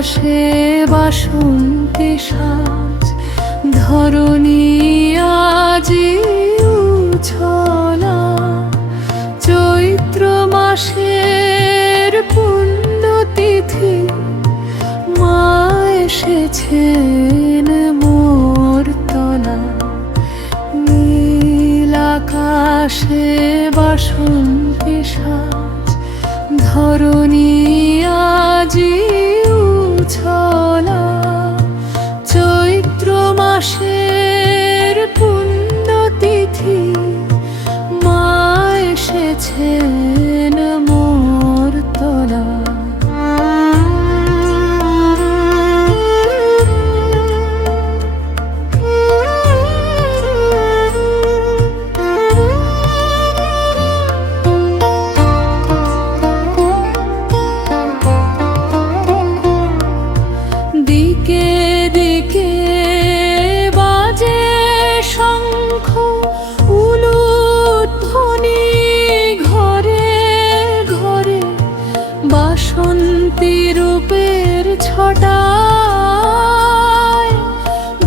আকাশে বাসন্তী সাজ, ধরণী আজি উছলা। চৈত্র মাসের পুণ্যতিথি, মা এসেছেন মোর তলা। নীল আকাশে বাসন্তী সাজ, ধরণী আজি উছলা। চৈত্র মাসের পুণ্যতিথি, মা এসেছেন মোর তলা। দিকে দিকে বাজে শঙ্খ উলুধ্বনি, ঘরে ঘরে বাসন্তী রূপের ছটায়।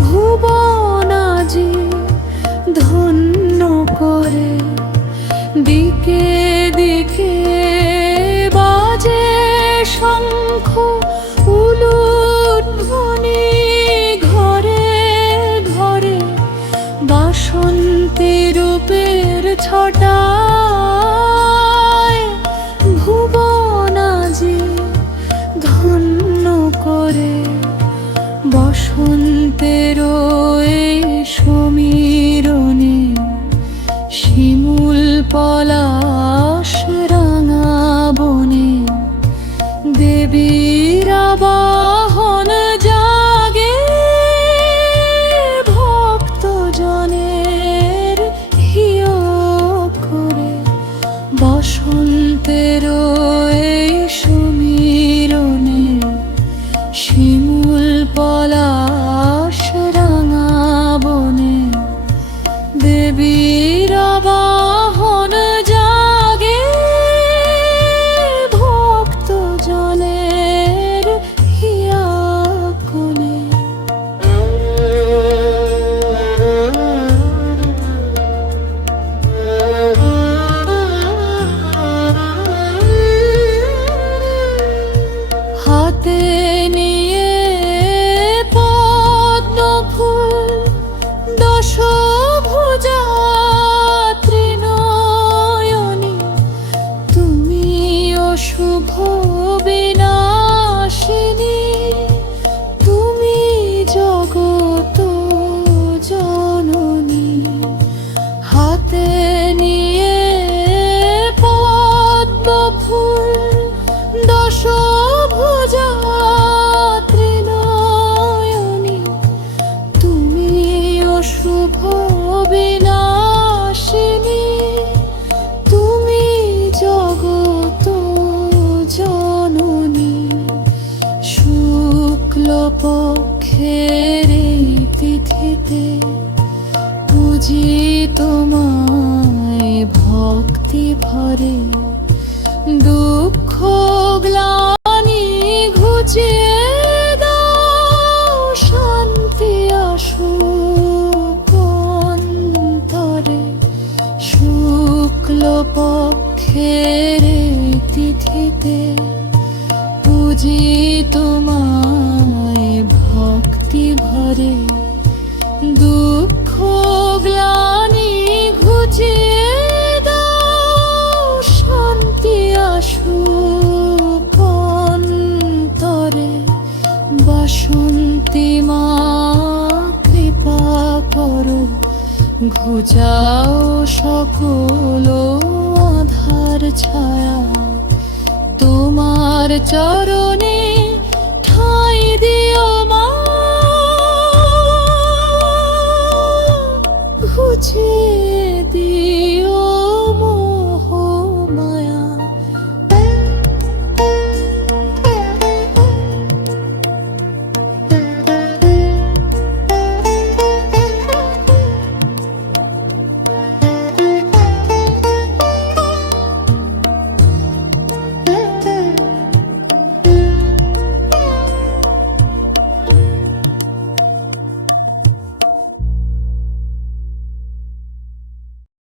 ভুবন আজি ধন্য করে, দিকে দিকে বাজে শঙ্খ উলুধ্বনি, ঘরে ঘরে বাসন্তী রূপের ছটায়। ভুবন আজি ধন্য করে, বসন্তের এই সমীরণে শিমুল পলাশ রাঙা বনে। দেবীর আবাহন জাগে, ভক্ত জনের হিয় করে। বসন্তের এই সমীরণে শিমুল পলাশ রাঙা বনে। দেবীর আবাহন জাগে, ভক্ত জনের হিয়া কোণে। হাতে নিয়ে পদ্ম ফুল, দশভুজা ত্রিনয়নী। তুমি অশুভ বিনাশিনী, তুমি জগত জননী। হাতে নিয়ে পদ্ম ফুল, দশভুজা ত্রিনয়নী। তুমি অশুভ বিনাশিনী, তুমি জগত জননী। শুক্ল পক্ষের এই তিথিতে পুজি তোমায় ভক্তি ভরে। দুঃখ গ্লানি ঘুচিয়ে দাও, শান্তি আসুক অন্তরে। শুক্ল পক্ষের এই তিথিতে পুজি তোমায় ভক্তি ভরে। দুঃখ গ্লানি ঘুচিয়ে দাও, শান্তি আসুক অন্তরে। বাসন্তী মা কৃপা করো, ঘুচাও সকল আধার ছায়া। তোমার চরণে ঠাঁই দিও